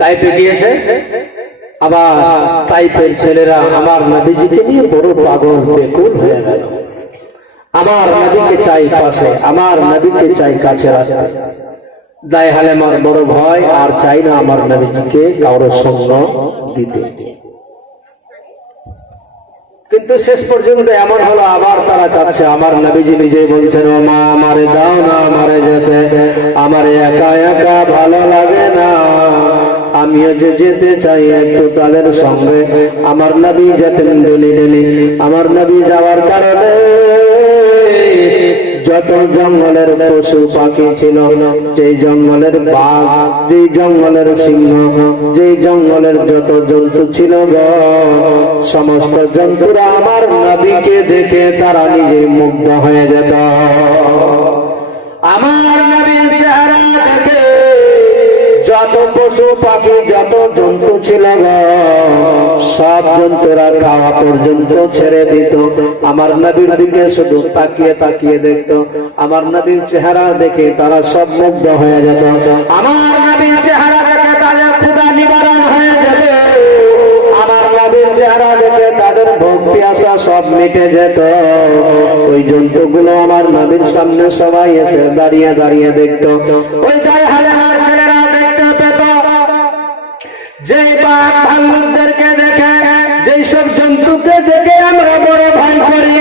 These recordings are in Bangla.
তাইপে গিয়েছে, আবার তাইপের ছেলেরা আমার নবীজিকে নিয়ে বড় পাগল বেকুল হয়ে গেল। আমার নবীকে চাই পাশে, আমার নবীকে চাই কাছে রাখতে। দায় হালেমার বড় ভয়, আর চাই না আমার নবীজিকে কারো সঙ্গ দিতে। কিন্তু শেষ পর্যন্ত এমন হলো, আবার তারা চাচ্ছে। আমার নবীজি নিজেই বলছেন, ও মা আমারে দাও না, আমারে যেতে, আমার একা একা ভালো লাগে না, আমিও যে যেতে চাই একটু তাদের সঙ্গে। আমার নবী যেতেন ডেলি ডেলি। আমার নবী যাওয়ার কারণে যত জঙ্গলের পশু পাখি ছিল, যেই জঙ্গলের বাঘ, যেই জঙ্গলের সিংহ, যেই জঙ্গলের যত জন্তু ছিল গো, সমস্ত জন্তুরা আমার নবীকে দেখে তারা নিজে মুগ্ধ হয়ে যেত। আমার নবীর চেহারা দেখে যত পশু পাখি যত জন্তু ছিল গো, সব জন্তুরা খাওয়া পর্যন্ত ছেড়ে দিত। আমার নবীর দিকে শুধু তাকিয়ে তাকিয়ে দেখতো। আমার নবীর চেহারা দেখে তারা সব মুগ্ধ হয়ে যেত। আমার নবীর চেহারা দেখে তাদের ক্ষুধা নিবারণ হয়ে যেত। আমার নবীর চেহারা দেখে তাদের ভোগ পিয়াসা সব মিটে যেত। ওই জন্তুগুলো আমার নবীর সামনে সবাই এসে দাঁড়িয়ে দাঁড়িয়ে দেখতো। ওই গায়ে হালেমার ছেলেরা দেখতে পেত, যেই বাঘ ভাল্লুকদেরকে দেখে, যেই সব জন্তুকে দেখে আমরা বড় ভয় করি,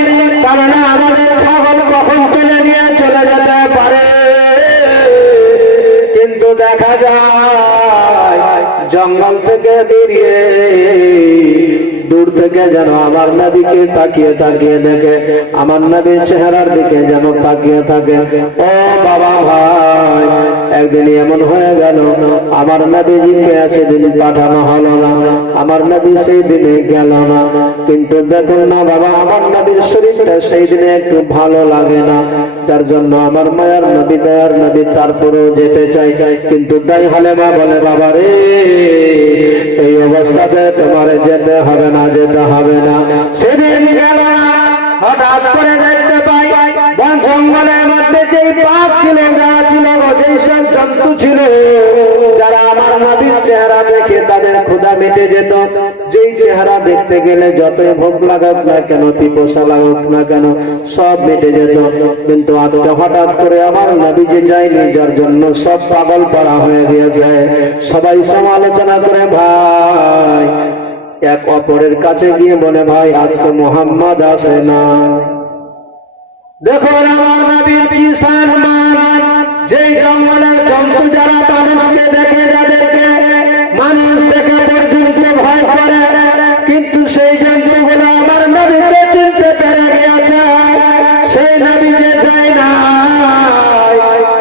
কারণ আমাদের ছাগল কখন তুলে নিয়ে চলে যেতে পারে। কিন্তু দেখা যায় জঙ্গল থেকে বেরিয়ে দূর থেকে যেন আমার নবীকে তাকিয়ে তাকিয়ে দেখে, আমার নবীর চেহারার দিকে যেন তাকিয়ে থাকে। ও বাবা ভাই, একদিন এমন হয়ে গেল, আমার নবীজিকে সেদিন পাঠানো হলো না, আমার নবী সেই দিনে গেল না। কিন্তু দেখুন না বাবা, আমার নবীর শরীরটা সেই দিনে একটু ভালো লাগে না, যার জন্য আমার মায়ার নবী দয়ার নবী তারপরেও যেতে চাই। কিন্তু তাই হালেমা বলে, বাবা রে, এই অবস্থাতে তোমার যেতে হবে না, যেতে হবে না। সেদিন গেল, হঠাৎ করে দেখতে পাই বন জঙ্গলের মধ্যে যেই বাঘ ছিল, যারা ছিল, যেই সব জন্তু ছিল, যারা আমার নবীর চেহারা দেখে তাদের ক্ষুধা মিটে যেত, যেই চেহারা দেখতে গেলে যতই ভোগ লাগাক না কেন, পিপাসা লাগুক না কেন, সব মিটে যেত। কিন্তু আজকে হঠাৎ করে আমার নবী যে যায়নি, যার জন্য সব পাগল পাড়া হয়ে গিয়েছে। সবাই সমালোচনা করে ভাই, এক অপরের কাছে গিয়ে বলে, ভাই আজকে মোহাম্মদ আসে না। দেখো আমার নবীর কি সম্মান, যেই জঙ্গলের জন্তু যারা মানুষকে দেখে, যাদেরকে মানুষ দেখে পর্যন্ত ভয় করে, কিন্তু সেই জন্তুগুলো আমার নবীকে চিনতে পেরে গিয়েছে। সেই নবী যে যায় না,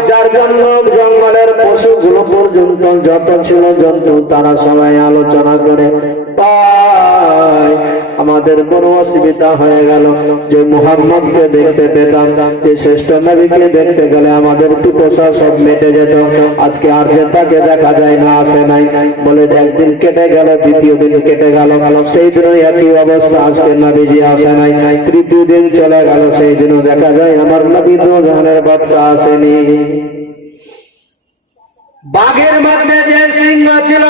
যার জন্য জঙ্গলের পশুগুলো পর্যন্ত যত ছিল জন্তু, তারা সবাই আলোচনা করে। আমাদের বড় অসুবিধা হয়ে গেল যে মুহাম্মদকে দেখতে পেতাম, যে শ্রেষ্ঠ নবীকে দেখতে গেলে আমাদের পিপাসা সব মেটে যেত। আজকে আর যে তাকে দেখা যায় না, আসে নাই বলে একদিন কেটে গেল, দ্বিতীয় দিন কেটে গেল, সেই দিনও একই অবস্থা, আজকে নবীজি আসে নাই। তৃতীয় দিন চলে গেল, সেই দিনও দেখা যায় আমার নবী দুজনের বাচ্চা আসেনি। বাঘের মধ্যে যে সিংহ ছিল,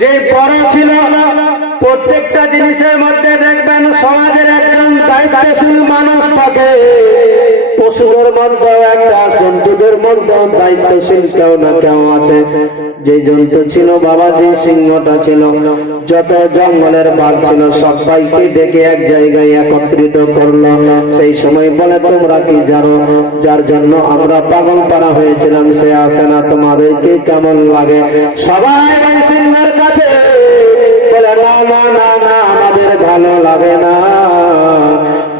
যে বড় ছিল, প্রত্যেকটা জিনিসের মধ্যে দেখবেন সমাজের একজন দায়িত্বশীল মানুষ থাকে। পশুদের মধ্যে একটা, জন্তুদের মধ্যে দায়িত্বশীল কেউ না কেউ আছে। যে জন্তু ছিল বাবা, যে সিংহটা ছিল, যত জঙ্গলের বাঘ ছিল সবাইকে ডেকে এক জায়গায় একত্রিত করলো। সেই সময় বলে, তোমরা কি জানো যার জন্য আমরা পাগল পাড়া হয়েছিলাম সে আসে না, তোমাদেরকে কেমন লাগে? সবাই সিংহের কাছে বলে, না না না না, আমাদের ভালো লাগে না।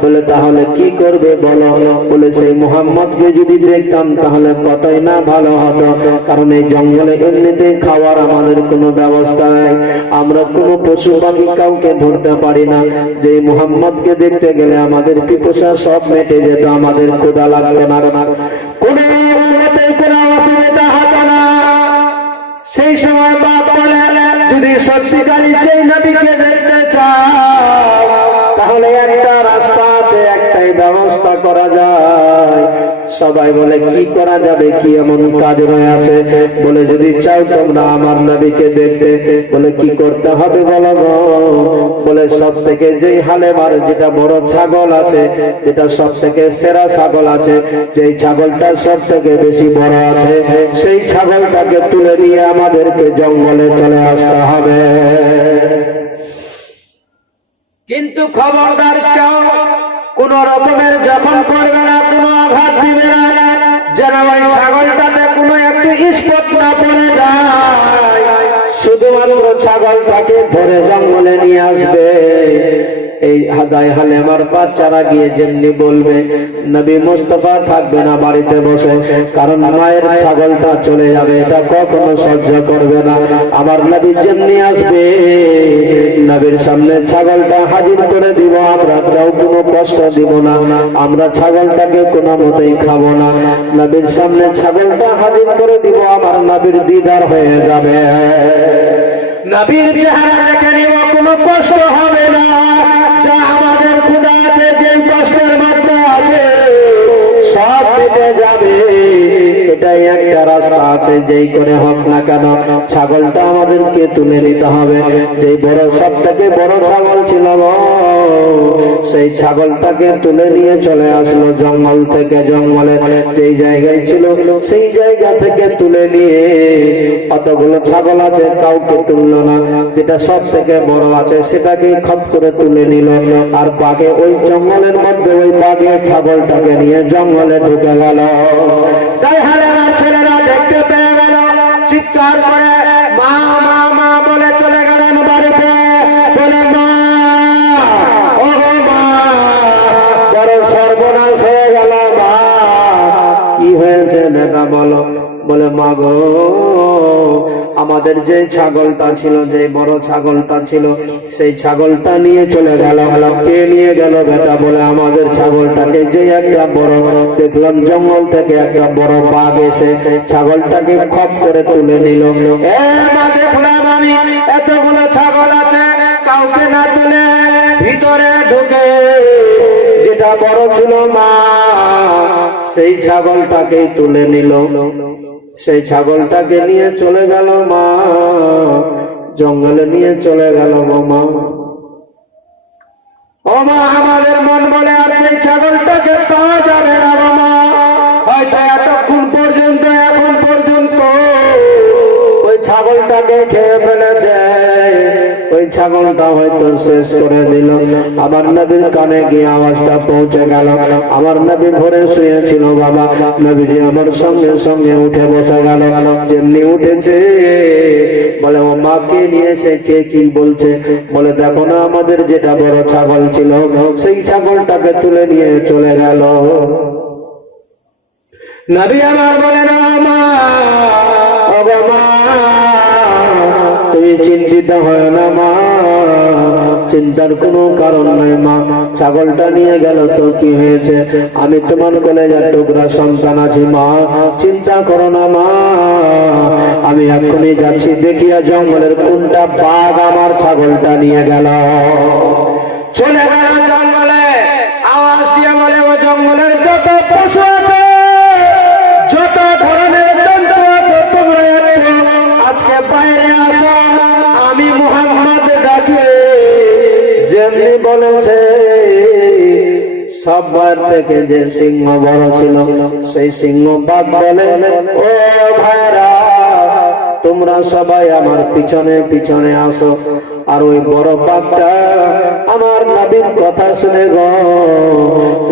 বলে, তাহলে কি করবে বলো? বলে, সেই মুহাম্মদকে যদি দেখতাম তাহলে কতই না ভালো হতো, কারণ এই জঙ্গলে এমনিতেই খাওয়ার আমাদের কোনো ব্যবস্থা নাই, আমরা কোনো পশু পাখি কাউকে ধরতে পারি না। যে মুহাম্মদকে দেখতে গেলে আমাদের পিপাসা সব মেটে যেত, আমাদের ক্ষুধা লাগবে না, কোনো অসুবিধা হতো না। সেই সময় বাপ বলে, যদি সত্যিকারই সেই নবীকে দেখতে চাও তাহলে একটা রাস্তা আছে, একটাই ব্যবস্থা করা যায়। সবাই বলে কি করা যাবে, কি এমন কাজ রয়ে আছে? বলে যদি চাও তোমরা আমার নবীকে দেখতে, বলে কি করতে হবে বলো গো? বলে সব থেকে যেই হালেমার যেটা বড় ছাগল আছে, যেটা সব থেকে সেরা ছাগল আছে, যেই ছাগলটা সব থেকে বেশি বড় আছে, সেই ছাগলটাকে তুলে নিয়ে আমাদেরকে জঙ্গলে চলে আসতে হবে। কিন্তু খবরদার কেউ কোন রকমের জখম করবে না, কোনো আঘাত দিবে না, যেন ওই ছাগলটাতে কোনো একটু স্পট না পড়ে যায়। শুধুমাত্র ছাগলটাকে ধরে জঙ্গলে নিয়ে আসবে। এই হাদায় হালেমার বাচ্চারা গিয়ে যেমনি বলবে, নবী মুস্তাফা থাকবে না বাড়িতে বসে, কারণ মায়ের ছাগলটা চলে যাবে, এটা কখনো সহ্য করবে না। আমার নবী যেমনি আসবে, নবীর সামনে ছাগলটা হাজির করে দিব, আমরা কেউ কোনো কষ্ট দিব না, আমরা ছাগলটাকে কোনো মতেই খাবো না। নবীর সামনে ছাগলটা হাজির করে দিব, আমার নবীর দিদার হয়ে যাবে, নবীর চেহারা দেখে নিব, কোনো কষ্ট হবে না। যা আমাদের ক্ষুধা আছে, যে কষ্টের মধ্যে আছে, সব মিটে যাবে। এটাই একটা রাস্তা আছে, যেই করে হোক না কেন ছাগলটা আমাদেরকে তুলে নিতে হবে। যেই বড় সব থেকে বড় ছাগল ছিল, সেই ছাগলটাকে তুলে নিয়ে চলে আসলো জঙ্গল থেকে। জঙ্গলে যেই জায়গায় ছিল, সেই জায়গা থেকে তুলে নিয়ে, অতগুলো ছাগল আছে কাউকে তুললো না, যেটা সব থেকে বড় আছে সেটাকে খপ করে তুলে নিল। আর বাঘে ওই জঙ্গলের মধ্যে, ওই বাঘে ছাগলটাকে নিয়ে জঙ্গলে ঢুকে গেল। তাই হালেমার ছেলেরা দেখতে পেয়ে গেল, চিৎকার করে মা মা মা বলে চলে গেলেন বাড়িতে। বলে মা, ও মা, বড় সর্বনাশ হয়ে গেল মা। কি হয়েছে বেটা বলো? বলে মা গো, আমাদের যে ছাগলটা ছিল, যে বড় ছাগলটা ছিল, সেই ছাগলটা নিয়ে চলে গেল। কে নিয়ে গেল বেটা? বলে আমাদের ছাগলটাকে, যে একটা বড় দেখলাম জঙ্গল থেকে একটা বড় বাঘ এসে ছাগলটাকে খপ করে তুলে নিল। দেখলাম আমি এতগুলো ছাগল আছে, কাউকে না তুলে ভিতরে ঢুকে যেটা বড় ছিল মা, সেই ছাগলটাকেই তুলে নিল। সেই ছাগলটাকে নিয়ে চলে গেল মা, জঙ্গলে নিয়ে চলে গেল মা। ও মা, আমাদের মন বলে আর সেই ছাগলটাকে পাওয়া যাবে না মা। হয়তো এতক্ষণ পর্যন্ত, এখন পর্যন্ত ওই ছাগলটাকে খেয়ে ফেলেছে, ওই ছাগলটা হয়তো শেষ করে দিল। আমার নবীর কানে গিয়ে আওয়াজটা পৌঁছে গেল। আমার নবী ঘরে শুয়েছিল বাবা, নবীজি আমার সঙ্গে সঙ্গে উঠে বসে গেল। যেমনি উঠেছে, বলে ও মা, কে নিয়েছে, কে কি বলছে? বলে দেখো না, আমাদের যেটা বড় ছাগল ছিল, সেই ছাগলটাকে তুলে নিয়ে চলে গেল। নবী আমার বলে না মা, ও মা, তুমি চিন্তিত হয় না মা, চিন্তার কোনো কারণ নাই মা। ছাগলটা নিয়ে গেল তো কি হয়েছে? আমি তোমার কলেজার টুকরা সন্তান আছি মা, চিন্তা করো না মা। আমি এখনই যাচ্ছি, দেখিয়া জঙ্গলের কোনটা বাঘ আমার ছাগলটা নিয়ে গেল। চলে গেল জঙ্গলে, আওয়াজ দিয়ে বলে ও জঙ্গলের যত পশু আছে, যত ধরনের জন্তু আছে, তোমরা আজকে বাইরে আসো। আমি মুহাম্মদ ডাকে যেমনি বলেছে, সবার থেকে যে সিংহ বড় ছিল, সেই সিংহ বাঘ বলে ও ভাইরা, তোমরা সবাই আমার পিছনে পিছনে আসো। আর ওই বড় বাঘটা আমার নবীর কথা শুনে গো,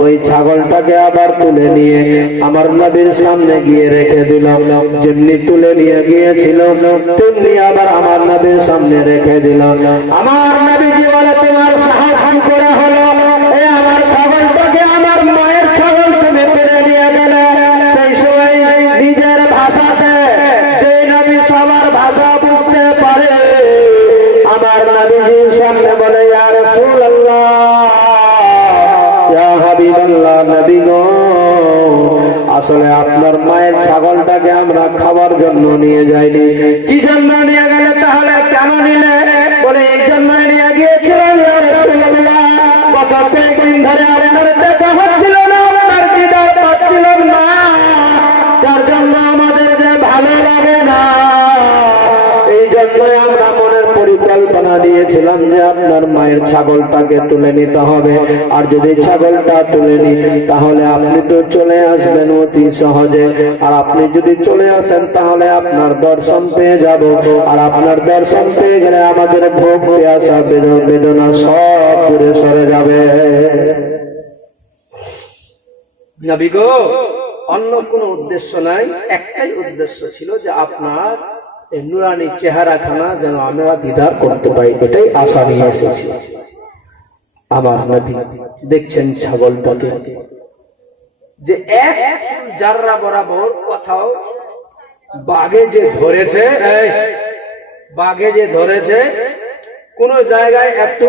ওই ছাগলটাকে আবার তুলে নিয়ে আমার নবীর সামনে গিয়ে রেখে দিল। যেমনি তুলে নিয়ে গিয়েছিল, তেমনি আবার আমার নবীর সামনে রেখে দিল। আমার নবীজি বলে, তোমার সাহস কি করে হলো? আমার ছাগলটাকে, আমার মায়ের ছাগল তুমি পেরে নিয়ে গেলে। সেই সময় নিজের ভাষাতে, যে নবী সবার ভাষা বুঝতে পারে, আমার নবীজির সামনে বলে, ইয়া রাসূলুল্লাহ, ইয়া হাবিবাল্লাহ, নবী গো, আসলে আপনার মায়ের ছাগলটাকে আমরা খাবার জন্য নিয়ে যাইনি। কি জন্য নিয়ে গেলে তাহলে? কেন নিলে? বলে এই জন্য নিয়ে গিয়েছিলাম ইয়া রাসূলুল্লাহ, গত কয়েকদিন ধরে আপনার দেখা হচ্ছিল না, আপনার দিদার পাচ্ছিলাম না, সময় আমরা মনের পরিকল্পনা নিয়েছিলাম যে আপনার মায়ের ছাগলটাকে তুলে নিতে হবে, আর যদি ছাগলটা তুলে নিই তাহলে আপনি তো চলে আসবেন অতি সহজে, আর আপনি যদি চলে আসেন তাহলে আপনার দর্শন পেয়ে যাব, আর আপনার দর্শন পেয়ে গেলে আমাদের ভোগ পেয়াসা বেদনা সব দূরে সরে যাবে। নবী গো, অন্য কোনো উদ্দেশ্য নাই, একটাই উদ্দেশ্য ছিল যে আপনার এই নুরানি চেহারাখানা যেন আমরা দিদার করতে পারি, এটাই আশা নিয়ে এসেছি। আমার নবী দেখছেন ছাগলটাকে যে এক জাররা বরাবর কোথাও বাঘে যে ধরেছে কোন জায়গায় একটু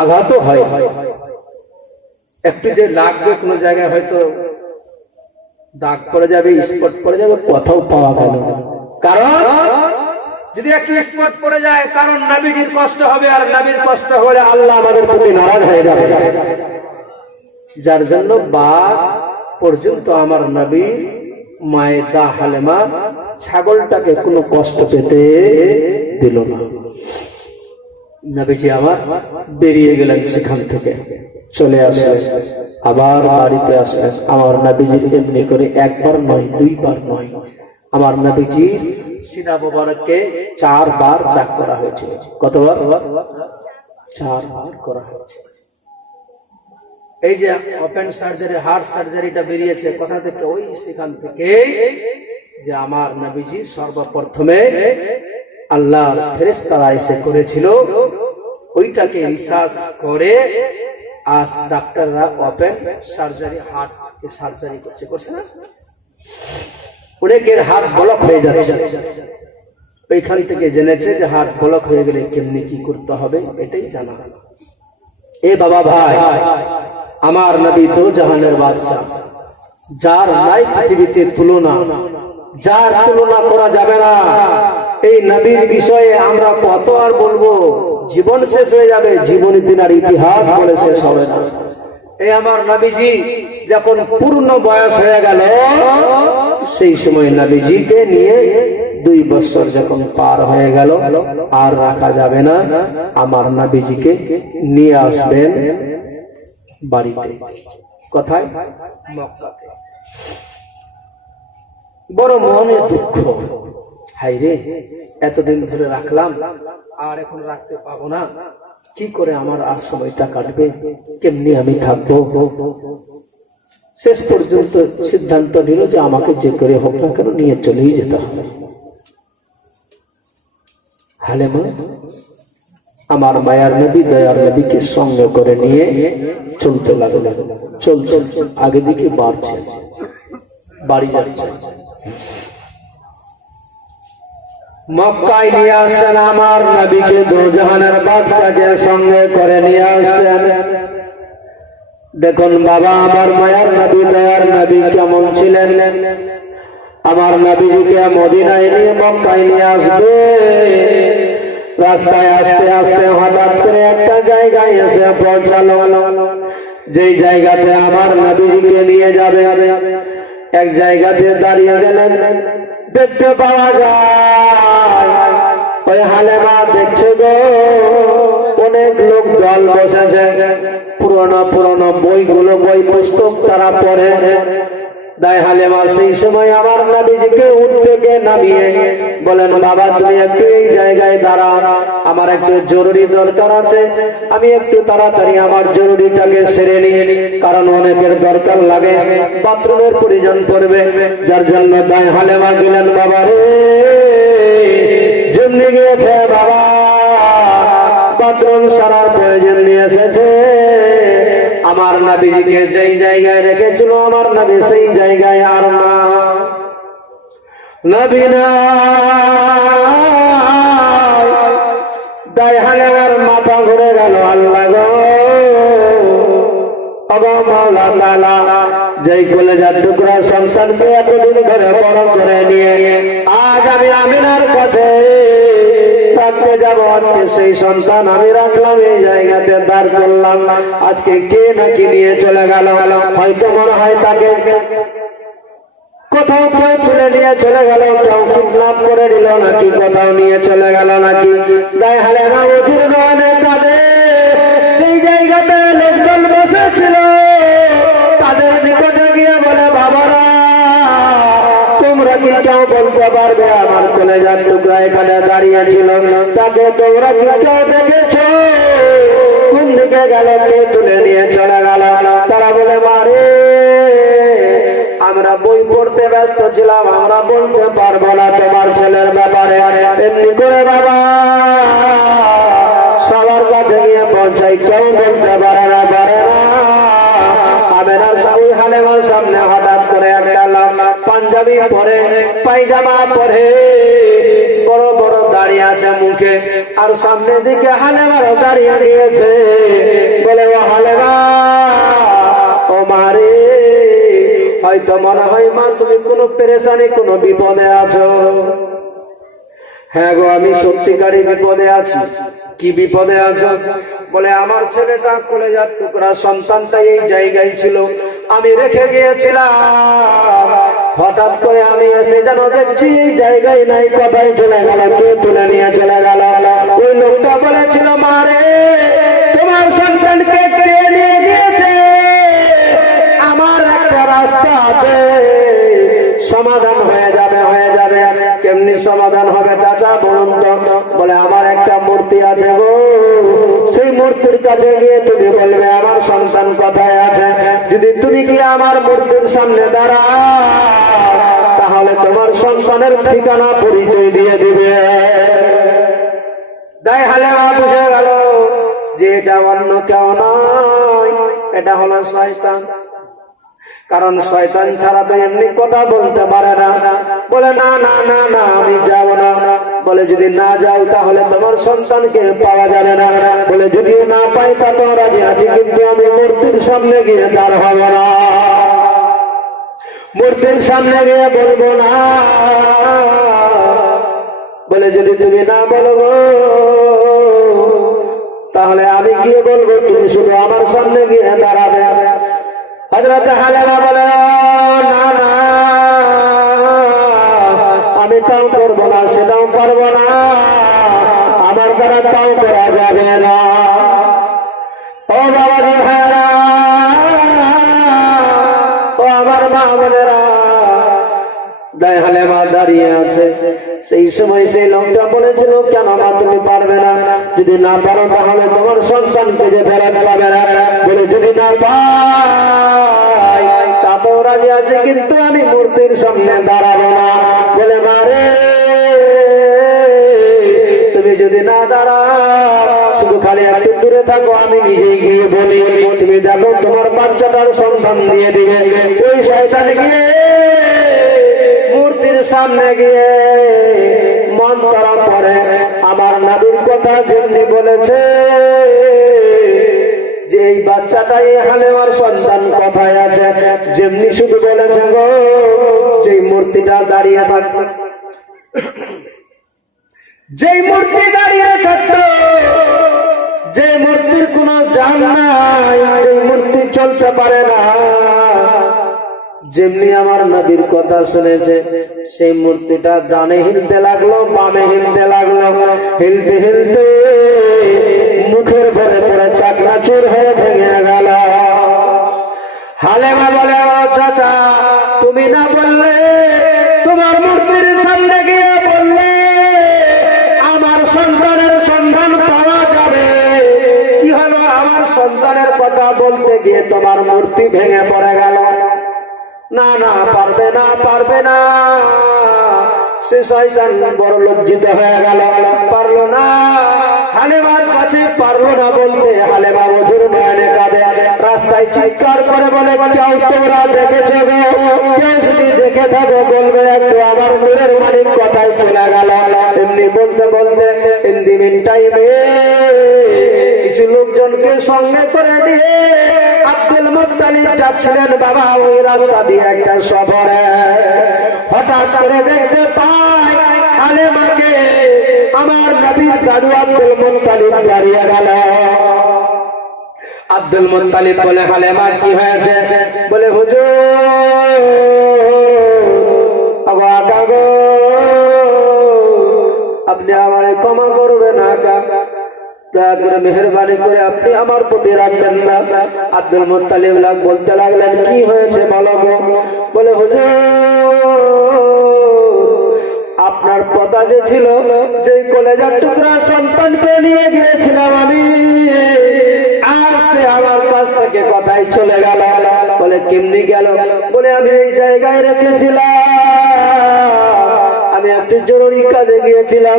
আঘাত হয়, একটু যে লাগবে কোন জায়গায় হয়তো দাগ পড়ে যাবে, স্পট পড়ে যাবে, কোথাও পাওয়া গেল না। কারণ যদি একটু স্পট পড়ে যায়, কারণ নবীজির কষ্ট হবে, আর নবীর কষ্ট হলে আল্লাহ আমাদের প্রতি নারাজ হয়ে যাবে। যার জন্য বাঘ পর্যন্ত আমার নবীর মায়ের দা হালেমা ছাগলটাকে কোনো কষ্ট পেতে দিল না। নবীজি আমার বেরিয়ে গেলেন সেখান থেকে, চলে আসলেন, আবার বাড়িতে আসলেন। আমার নবীজির এমনি করে একবার নয়, দুইবার নয়, আমার নবীজির সিনা মোবারককে 4 বার চাক করা হয়েছিল। কতবার? 4 বার করা হয়েছে। এই যে ওপেন সার্জারি, হার্ট সার্জারিটা বেরিয়েছে কোথা থেকে? ওই সেখান থেকে যে আমার নবীজি সর্বপ্রথমে আল্লাহ ফেরেশতারা এসে করেছিল, ওইটাকে রিসার্চ করে আজ ডাক্তাররা ওপেন সার্জারি, হার্ট সার্জারি করছে না, অনেকের হার্ট ব্লক হয়ে যাচ্ছে, ওইখান থেকে জেনেছে যে হার্ট ব্লক হয়ে গেলে কেমনি কি করতে হবে, এটাই জানা। এ বাবা ভাই, আমার নবী দো জাহানের বাদশা, যার নাই পৃথিবীতে তুলনা, যার তুলনা করা যাবে না। এই নবীর বিষয়ে আমরা কত আর বলবো, জীবন শেষ হয়ে যাবে, জীবনী দিনার ইতিহাস বলে শেষ হবে না। এই আমার নবীজি যখন পূর্ণ বয়স হয়ে গেল, সেই সময় নবীজিকে নিয়ে 2 বছর যখন পার হয়ে গেল, আর রাখা যাবে না, আমার নবীজিকে নিয়ে আসবেন বাড়িতে। কোথায়? মক্কাতে। বড় মনে দুঃখ, হাই রে, এতদিন ধরে রাখলাম, আর এখন রাখতে পাবো না, কি করে আমার আর সময়টা কাটবে, কেমনি আমি থাকবো। শেষ পর্যন্ত সিদ্ধান্ত নিল যে আমাকে যে করে হোক না কেন নিয়ে চলেই যেতে হবে। হালেমা আমার মায়ার নবী, দয়ার নবীকে সঙ্গে করে নিয়ে চলতে লাগলেন। চলছে, আগে দিকে বাড়ছে, বাড়ি যাচ্ছে। মক্কায় নিয়ে আসেন আমার নবীকে, দো জাহানের বাদশাকে সঙ্গে করে নিয়ে আসেন। দেখুন বাবা, আমার মায়ার নবী, দয়ার নবী কেমন ছিলেন। আমার নবীজিকে মদিনায় নিয়ে মক্কায় নিয়ে আসবে, রাস্তায় আস্তে আস্তে হঠাৎ করে একটা জায়গায় এসে পৌঁছালো, যেই জায়গাতে আমার নবীজিকে নিয়ে যাবে। এক জায়গাতে দাঁড়িয়ে গেলেন, দেখতে পাওয়া যায় ওই হালেমা দেখছে গো, অনেক লোক দল বসেছে, পুরনো পুরনো বইগুলো, বই পুস্তক তারা পড়ে। দায় হালেমা সেই সময় আমার নবীজিকে উঠ থেকে নামিয়ে বলেন, বাবা তুমি একটু এই জায়গায় দাঁড়াও, আমার একটু জরুরি দরকার আছে, আমি একটু তাড়াতাড়ি আমার জরুরিটাকে সেরে নিয়ে, কারণ অনেকের দরকার লাগে, বাথরুমের প্রয়োজন পড়বে। যার জন্য দায় হালেমা গেলেন, বাবা রে, জন্য গিয়েছে বাবা, বাথরুম সারার প্রয়োজন নিয়ে এসেছে। আমার নবীজিকে যেই জায়গায় রেখেছিল আমার নবী, সেই জায়গায় আর না, নবী না। দায় হালেমার মাথা ঘুরে গেল, আল্লাহ গো, মাওলা তাআলা, যেই কলেজার টুকরা সন্তানকে এতদিন ধরে বড় করে নিয়ে আজ আমি আমিনার কাছে রাখতে যাব, আজকে সেই সন্তান আমি রাখলাম, এই জায়গাতে দাঁড় করলাম, আজকে কে নাকি নিয়ে চলে গেল। হয়তো মনে হয় তাকে কোথাও কেউ তুলে নিয়ে চলে গেল, কেউ কিডন্যাপ করে নিল নাকি, কোথাও নিয়ে চলে গেল নাকি। গায়ে হালেমা অঝুর নয়নে কাঁদে। যেই জায়গাতে লোকজন বসেছিল তাদের নিকটে গিয়ে বলে, বাবারা তোমরা কি কেউ বলতে পারবে আমার কলেজার টুকরা এখানে দাঁড়িয়ে ছিল, তাকে তোমরা কি কেউ দেখেছো? কোন দিকে গেল, কে তুলে নিয়ে চলে গেল? তারা বলে, মারে আমরা বই পড়তে ব্যস্ত ছিলাম, আমরা বলতে পারবো না তোমার ছেলের ব্যাপারে। এমনি করে বাবা সবার কাছে গিয়ে পৌঁছাই, কেউ বলতে পারে না। আমেনার ওই হালেমার সামনে হঠাৎ করে একটা লোক পাঞ্জাবি পরে, পায়জামা পরে, বড় বড় দাঁড়িয়ে আছে মুখে, আর সামনের দিকে হালেমারও দাঁড়িয়ে গিয়েছে। বলে, ও হালেমা, ও মারে, হয়তো মনে হয় মা তুমি কোনো পেরেশানি, কোনো বিপদে আছো। হ্যাঁ গো, আমি সত্যিকারই বিপদে আছি। কি বিপদে আছো? বলে, আমার ছেলেটা কলেজার টুকরা সন্তানটা এই জায়গায় ছিল, আমি রেখে গিয়েছিলাম, হঠাৎ করে আমি এসে যেন দেখছি এই জায়গায় নাই, কোথায় চলে গেল, কে তুলে নিয়ে চলে গেল। ওই লোকটা বলেছিল, মারে তোমার সন্তানকে কে নিয়ে গিয়েছে? আমার একটা রাস্তা আছে, সমাধান হয়ে যাবে, হয়ে যাবে। কেমনি সমাধান হবে চাচা বলুন তো? বলে, আমার একটা মূর্তি আছে গো, সেই মূর্তির কাছে গিয়ে তুমি বলবে আমার সন্তান কোথায় আছে। যদি তুমি গিয়ে আমার মূর্তির সামনে দাঁড়াও, তাহলে তোমার সন্তানের ঠিকানা পরিচয় দিয়ে দিবে। গায়ে হালেমা বুঝে গেল যে এটা অন্য কেউ নয়, এটা হলো শয়তান। কারণ শয়তান ছাড়া তো এমনি কথা বলতে পারে না। বলে, না না না না, আমি যাব না। বলে, যদি না যাও তাহলে তোমার সন্তানকে পাওয়া যাবে না। বলে, যদি না পাই তা তো রাজি আছি, কিন্তু আমি মূর্তির সামনে গিয়ে দাঁড় হব না, মূর্তির সামনে গিয়ে বলবো না। বলে, যদি তুমি না বলো তাহলে আমি গিয়ে বলবো, তুমি শুধু আমার সামনে গিয়ে দাঁড়াবে। হযরত হালেমা বলে, না না, আমি তাও করবো না, সেটাও পারবো না, আমার দ্বারা তাও করা যাবে না। ও বাবাজি ভাইরা, ও আমার মা বোনেরা, গায়ে হালেমা দাঁড়িয়ে আছে। সেই সময় সেই লোকটা বলেছিল, কেন মা তুমি পারবে না? যদি না পারো তাহলে তোমার সন্তানকে যে ফেরাতে পারবে না। বলে, যদি না পাই তাতেও রাজি আছে, কিন্তু আমি মূর্তির সামনে দাঁড়াবো না। বলে, মারে তুমি যদি না দাঁড়াও, শুধু খালি একটু দূরে থাকো, আমি নিজেই গিয়ে বলি, তুমি দেখো তোমার বাচ্চাটার সন্তান দিয়ে দিবে। ওই শয়তান গিয়ে মূর্তির সামনে গিয়ে মন্ত্র পড়ে আমার নবীর কথা যেমনি বলেছে, যে এই বাচ্চাটা এই হালেমার সন্তান কোথায় আছে, যেমনি শুধু বলেছে গো, যে মূর্তিটা দাঁড়িয়ে থাকতো, যে মূর্তি দাঁড়িয়ে থাকতো, যে মূর্তির কোনো জান নাই, যে মূর্তি চলতে পারে না, যেমনি আমার নবীর কথা শুনেছে, সেই মূর্তিটা ডানে হিলতে লাগলো, বামে হিলতে লাগলো, হিলতে হিলতে মুখের ঘরে পড়ে চাকরাচুর হয়ে ভেঙে গেল। হালেমা বলে, ও চাচা, তুমি না বললে, তোমার মূর্তির সামনে গিয়ে বললে আমার সন্তানের সন্ধান পাওয়া যাবে, কি হলো? আমার সন্তানের কথা বলতে গিয়ে তোমার মূর্তি ভেঙে পড়ে গেল। না না, পারবে না, পারবে না। সে শয়তান বড় লজ্জিত হয়ে গেল, পারলো না, হালেমার কাছে পারলো না বলতে। হালেমা অঝুর নয়নে কাঁদে, রাস্তায় চিৎকার করে বলে, কেউ তোমরা দেখেছে গো? কেউ যদি দেখে থাকো বলবে একটু, আমার নূরের মালিক কথায় চলে গেল। এমনি বলতে বলতে ইন টাইমে কিছু লোকজনকে সঙ্গে করে নিয়ে আব্দুল মুত্তালিব যাচ্ছিলেন বাবা ওই রাস্তা দিয়ে একটা সফরে। হঠাৎ করে দেখতে পায় হালেমাকে আমার নবীর দাদু আব্দুল মুত্তালিব দাঁড়িয়ে গেল। আব্দুল মুত্তালিব বলে, হালেমা কি হয়েছে? বলে, হুজুর আপনি আমারে ক্ষমা করবেন আকা, দয়া করে মেহেরবানি করে আপনি আমার প্রতি রাখবেন না। আব্দুল মুত্তালিব বলতে লাগলেন, কি হয়েছে বলো গো? বলে, হুজুর, আপনার কথা যে ছিল, যে কলেজার টুকরা সন্তানকে নিয়ে গিয়েছিলাম আমি, আর সে আমার কাছ থেকে কথাই চলে গেল। বলে, কেমনি গেল? বলে, আমি এই জায়গায় রেখেছিলাম, আমি একটু জরুরি কাজে গিয়েছিলাম,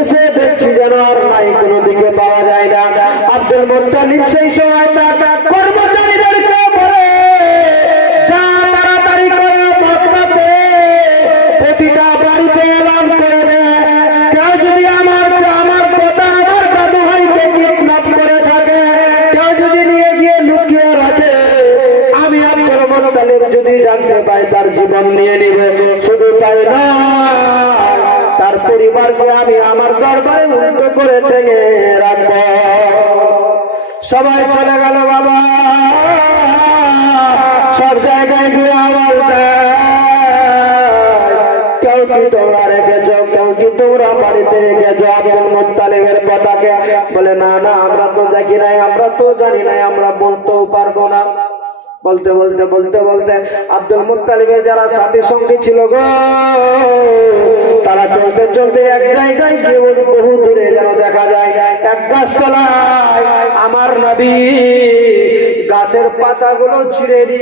এসে দেখছি যেন আর নাই, কোনো দিকে পাওয়া যায় না। আব্দুল মুত্তালিব সেই সময় তার কর্মচারীদেরকে বলে, যা তাড়াতাড়ি করে মক্কাতে প্রতিটা বাড়িতে এলান করে দে, কেউ যদি আমার কথা আমার দাদু ভাইকে কিডন্যাপ করে থাকে, কেউ যদি নিয়ে গিয়ে লুকিয়ে রাখে, আমি আব্দুল মুত্তালিব যদি জানতে পাই তার জীবন নিয়ে নিবে। শুধু তাই না, তার পরিবারকে আমি আমার দরবারে উল্টো করে টেনে রাখবো। সবাই চলে গেল বাবা, সব জায়গায় গিয়ে আমার কেউ কি তোমরা রেখেছ, কেউ কি তোমরা বাড়িতে রেখেছ আব্দুল মুত্তালিবের কথাকে? বলে, না না, আমরা তো দেখি নাই, আমরা তো জানি নাই, আমরা বলতেও পারবো না। বলতে বলতে বলতে বলতে আব্দুল মুত্তালিবের যারা সাথী সঙ্গী ছিল গো, তারা চলতে চলতে এক জায়গায় গিয়ে বহু দূরে যেন দেখা যায় এক গাছতলায় আমার নবী গাছের পাতাগুলো ছিঁড়ে দিয়ে